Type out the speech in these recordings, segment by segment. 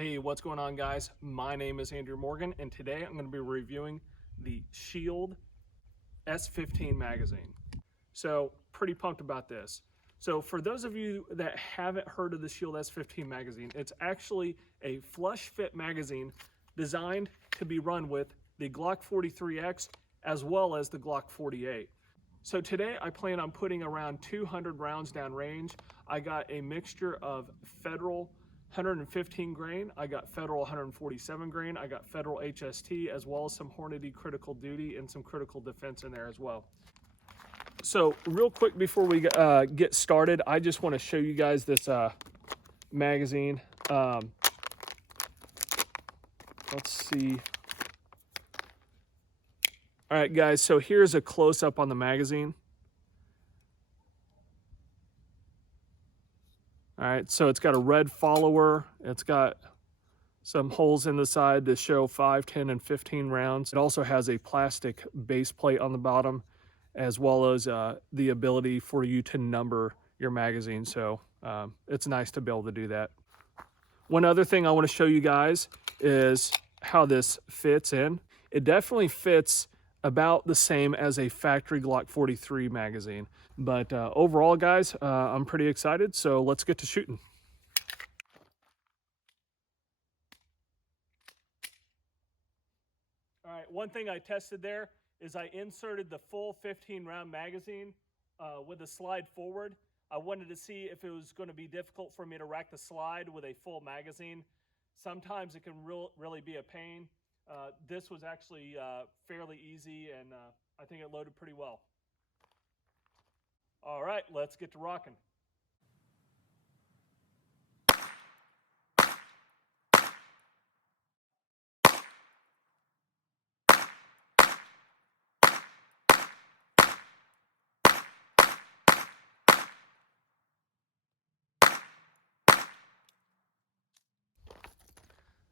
Hey, what's going on, guys? My name is Andrew Morgan, and today I'm going to be reviewing the Shield S15 magazine. So, pretty pumped about this. So, for those of you that haven't heard of the Shield S15 magazine, it's actually a flush fit magazine designed to be run with the Glock 43X as well as the Glock 48. So today I plan on putting around 200 rounds down range. I got a mixture of Federal 115 grain, I got Federal 147 grain, I got Federal HST, as well as some Hornady critical duty and some critical defense in there as well. So real quick before we get started, I just want to show you guys this magazine. Let's see. All right, guys, so here's a close-up on the magazine. All right, so it's got a red follower. It's got some holes in the side to show 5, 10, and 15 rounds. It also has a plastic base plate on the bottom, as well as the ability for you to number your magazine. So it's nice to be able to do that. One other thing I want to show you guys is how this fits in. It definitely fits about the same as a factory Glock 43 magazine. But overall, guys, I'm pretty excited, so let's get to shooting. All right, one thing I tested there is I inserted the full 15-round magazine with a slide forward. I wanted to see if it was going to be difficult for me to rack the slide with a full magazine. Sometimes it can really be a pain. This was actually fairly easy, and I think it loaded pretty well. All right, let's get to rocking.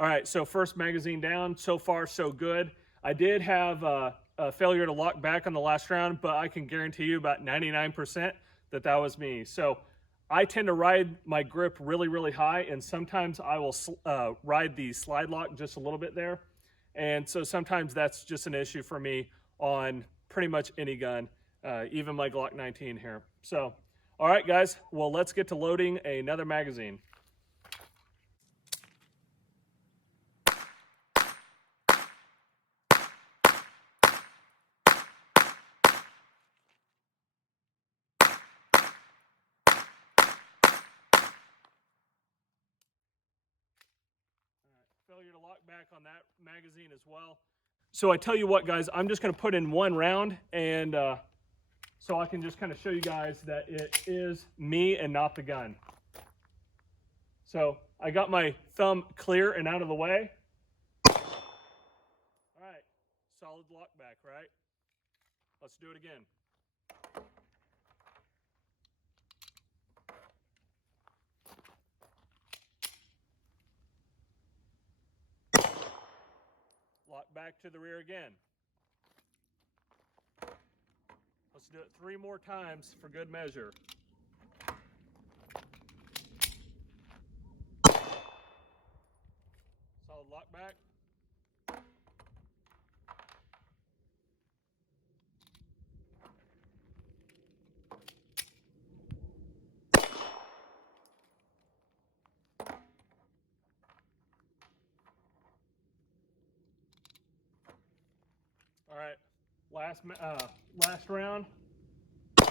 All right, so first magazine down. So far, so good. I did have a failure to lock back on the last round, but I can guarantee you about 99% that was me. So I tend to ride my grip really high, and sometimes I will ride the slide lock just a little bit there. And so sometimes that's just an issue for me on pretty much any gun, even my Glock 19 here. So, all right, guys, well, let's get to loading another magazine. Failure to lock back on that magazine as well. So I tell you what, guys, I'm just going to put in one round, and so I can just kind of show you guys that it is me and not the gun. So I got my thumb clear and out of the way. All right, solid lock back, right? Let's do it again. Lock back to the rear again. Let's do it 3 more times for good measure. Solid lock back. All right, last round. All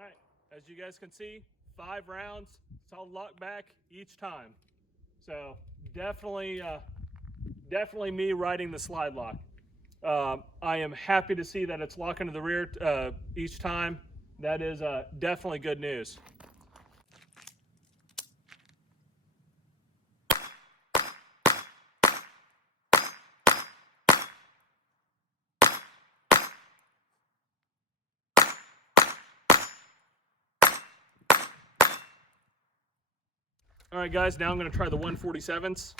right, as you guys can see, 5 rounds, solid lock back each time. So definitely me riding the slide lock. I am happy to see that it's locking to the rear each time. That is definitely good news. All right, guys, now I'm going to try the 147s.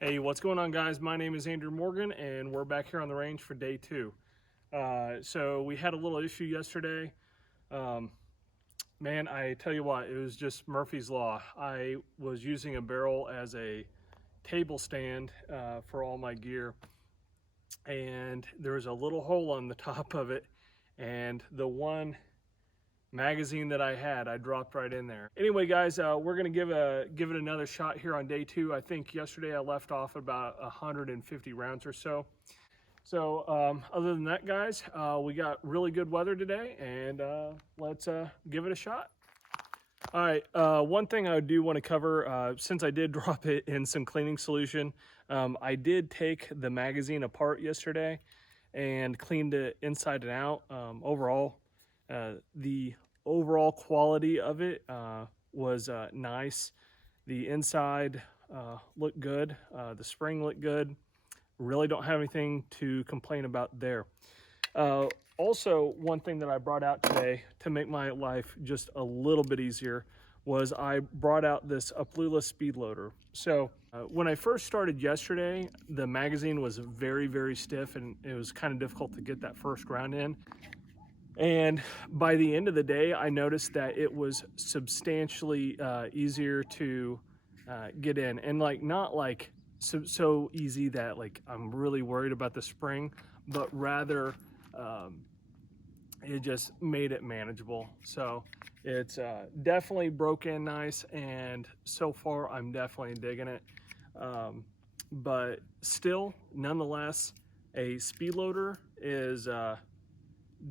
Hey, what's going on, guys? My name is Andrew Morgan, and we're back here on the range for day 2. So we had a little issue yesterday. Man, I tell you what, it was just Murphy's Law. I was using a barrel as a table stand for all my gear, and there was a little hole on the top of it, and the one magazine that I had, I dropped right in there. Anyway, guys, we're gonna give it another shot here on day 2. I think yesterday I left off about 150 rounds or so. So other than that, guys, we got really good weather today, and let's give it a shot. All right, one thing I do want to cover, since I did drop it in some cleaning solution, I did take the magazine apart yesterday and cleaned it inside and out. Overall, the overall quality of it was nice. The inside looked good. The spring looked good. Really don't have anything to complain about there. Also, one thing that I brought out today to make my life just a little bit easier was I brought out this Aplula speed loader. So when I first started yesterday, the magazine was very, very stiff, and it was kind of difficult to get that first round in. And by the end of the day, I noticed that it was substantially easier to get in, and like not like so easy that like I'm really worried about the spring, but rather it just made it manageable. So it's definitely broke in nice, and so far I'm definitely digging it. But still, nonetheless, a speed loader is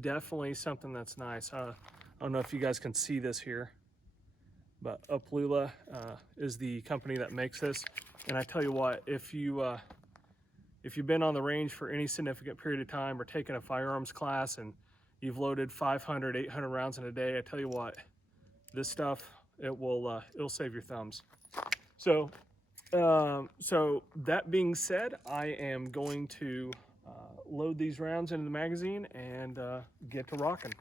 definitely something that's nice. I don't know if you guys can see this here, but Aplula is the company that makes this. And I tell you what, if you've been on the range for any significant period of time or taken a firearms class and you've loaded 500, 800 rounds in a day, I tell you what, this stuff, it'll save your thumbs. So that being said, I am going to load these rounds into the magazine and get to rocking.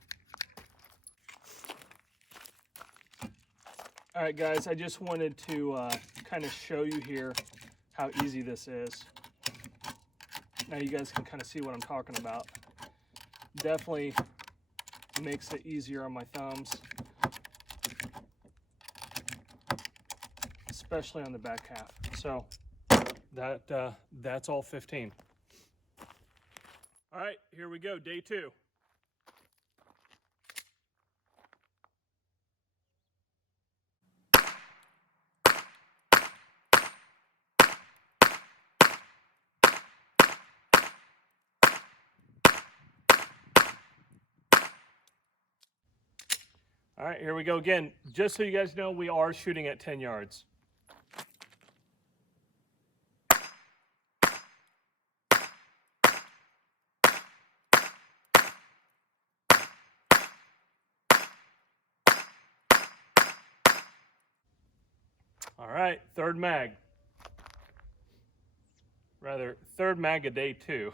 All right, guys, I just wanted to kind of show you here how easy this is. Now you guys can kind of see what I'm talking about. Definitely makes it easier on my thumbs, especially on the back half. So that's all 15. All right, here we go, day 2. All right, here we go again. Just so you guys know, we are shooting at 10 yards. All right, third mag. Rather, third mag of day 2.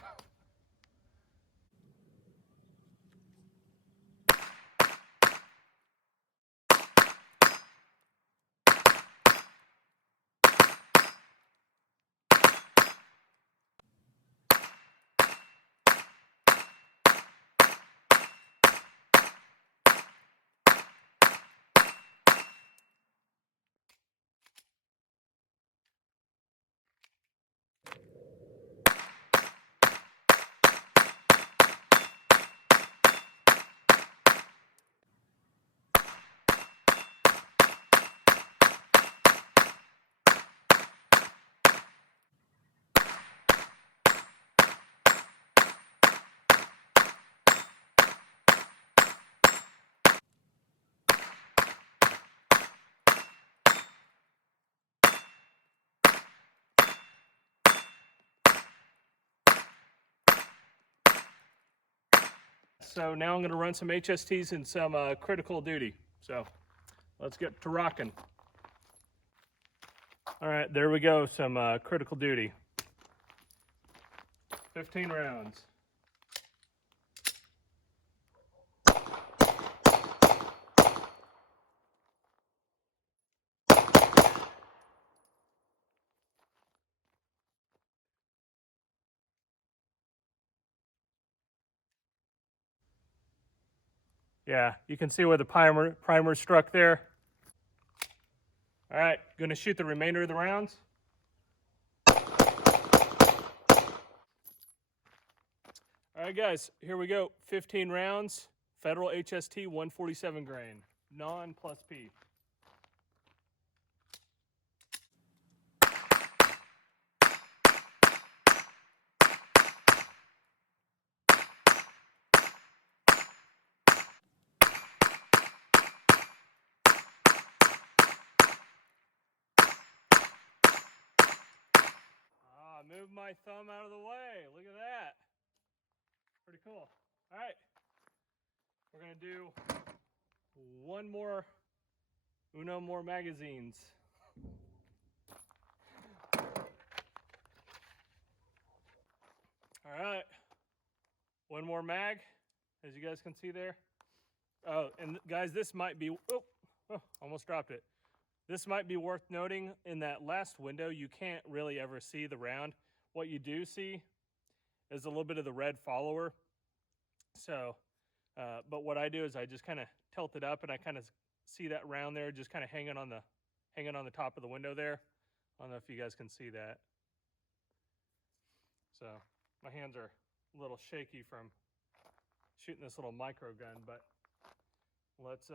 So now I'm going to run some HSTs and some critical duty. So let's get to rocking. All right, there we go, some critical duty. 15 rounds. Yeah, you can see where the primer struck there. All right, gonna shoot the remainder of the rounds. All right, guys, here we go. 15 rounds, Federal HST 147 grain, non plus P. Move my thumb out of the way. Look at that. Pretty cool. All right. We're going to do uno more magazines. All right. One more mag, as you guys can see there. Oh, and guys, this might be, almost dropped it. This might be worth noting. In that last window, you can't really ever see the round. What you do see is a little bit of the red follower. So, but what I do is I just kind of tilt it up and I kind of see that round there just kind of hanging on the top of the window there. I don't know if you guys can see that. So my hands are a little shaky from shooting this little micro gun, but let's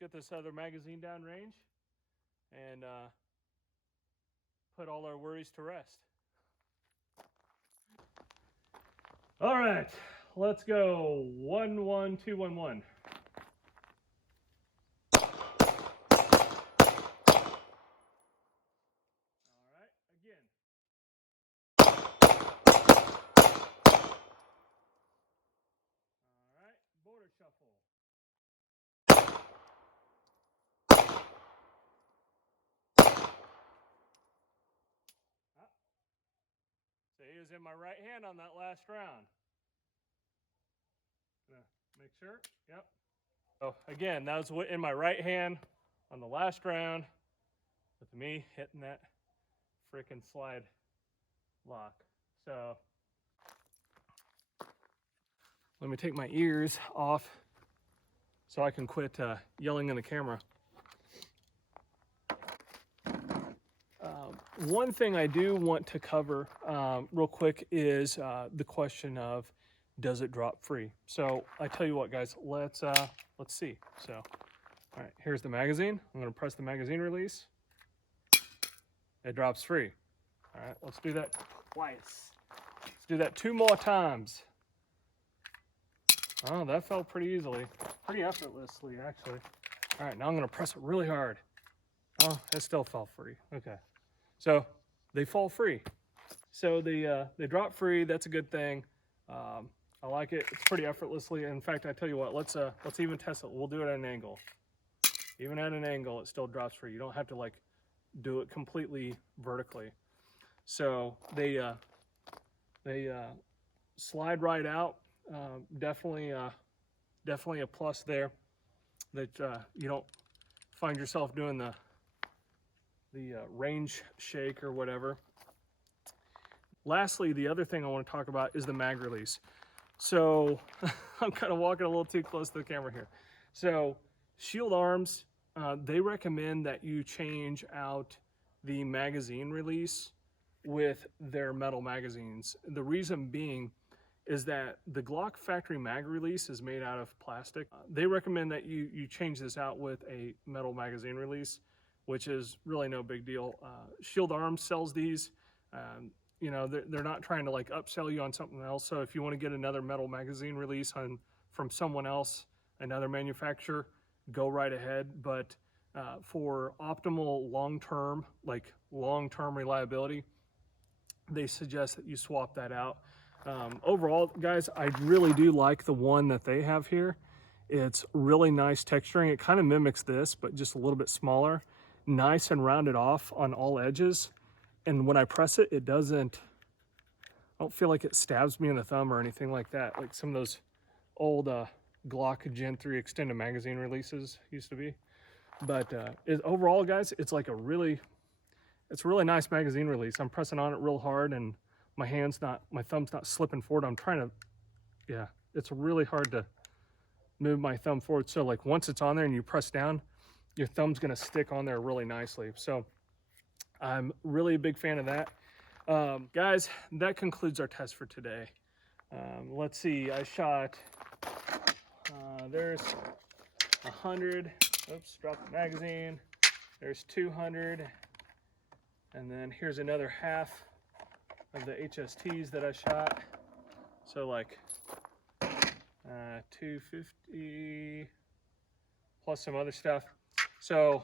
get this other magazine down range and put all our worries to rest. All right, let's go 1-1-2-1-1. Border shuffle. So he was in my right hand on that last round. Make sure. Yep. So again, that was in my right hand on the last round with me hitting that frickin' slide lock. So let me take my ears off so I can quit yelling in the camera. One thing I do want to cover real quick is the question of, does it drop free? So I tell you what, guys, let's see. So, all right, here's the magazine. I'm gonna press the magazine release. It drops free. All right, let's do that twice. Let's do that 2 more times. Oh, that fell pretty easily, pretty effortlessly, actually. All right, now I'm gonna press it really hard. Oh, it still fell free. Okay, so they fall free. So they drop free. That's a good thing. I like it. It's pretty effortlessly. In fact, I tell you what, let's even test it. We'll do it at an angle. Even at an angle, it still drops free. You don't have to like do it completely vertically. So they slide right out. Definitely a plus there, that you don't find yourself doing the range shake or whatever. Lastly, the other thing I want to talk about is the mag release. So I'm kind of walking a little too close to the camera here. So Shield Arms, they recommend that you change out the magazine release with their metal magazines. The reason being is that the Glock factory mag release is made out of plastic. They recommend that you change this out with a metal magazine release, which is really no big deal. Shield Arms sells these. You know, they're not trying to like upsell you on something else. So if you want to get another metal magazine release from someone else, another manufacturer, go right ahead. But for optimal long-term reliability, they suggest that you swap that out. Overall, guys, I really do like the one that they have here. It's really nice texturing. It kind of mimics this, but just a little bit smaller. Nice and rounded off on all edges. And when I press it, I don't feel like it stabs me in the thumb or anything like that, like some of those old Glock Gen 3 extended magazine releases used to be. But overall, guys, it's like a really nice magazine release. I'm pressing on it real hard and my thumb's not slipping forward. I'm trying to, yeah, it's really hard to move my thumb forward. So like once it's on there and you press down, your thumb's gonna stick on there really nicely. So I'm really a big fan of that. Guys, that concludes our test for today. Let's see, I shot, there's 100, oops, dropped the magazine. There's 200, and then here's another half of the HSTs that I shot. So like 250 plus some other stuff. So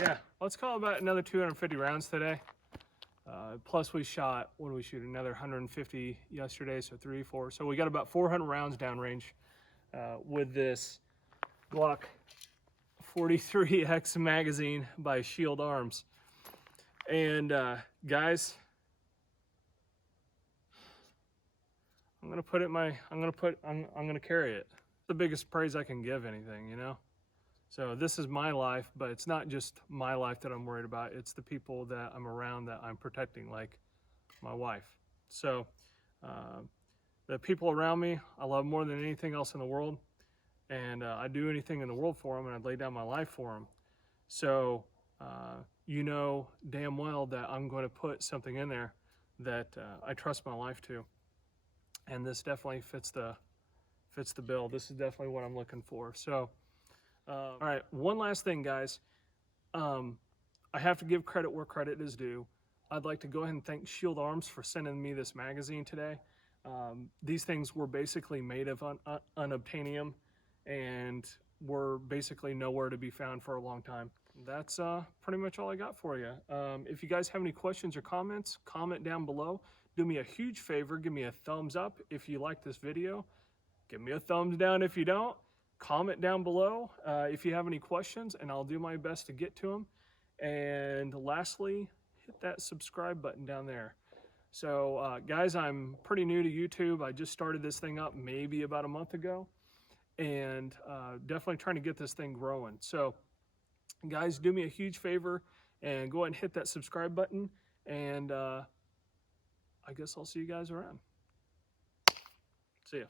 yeah, let's call it about another 250 rounds today. Plus we shot, what did we shoot? Another 150 yesterday, so 3, 4. So we got about 400 rounds downrange with this Glock 43X magazine by Shield Arms. And guys, I'm gonna carry it. The biggest praise I can give anything, you know. So this is my life, but it's not just my life that I'm worried about. It's the people that I'm around that I'm protecting, like my wife. So the people around me, I love more than anything else in the world. And I'd do anything in the world for them, and I'd lay down my life for them. So you know damn well that I'm going to put something in there that I trust my life to. And this definitely fits the bill. This is definitely what I'm looking for. So all right, one last thing, guys. I have to give credit where credit is due. I'd like to go ahead and thank Shield Arms for sending me this magazine today. These things were basically made of unobtainium and were basically nowhere to be found for a long time. That's pretty much all I got for you. If you guys have any questions or comments, comment down below. Do me a huge favor, give me a thumbs up if you like this video. Give me a thumbs down if you don't. Comment down below if you have any questions, and I'll do my best to get to them. And lastly, hit that subscribe button down there. So guys, I'm pretty new to YouTube. I just started this thing up maybe about a month ago, and definitely trying to get this thing growing. So guys, do me a huge favor and go ahead and hit that subscribe button, and I guess I'll see you guys around. See ya.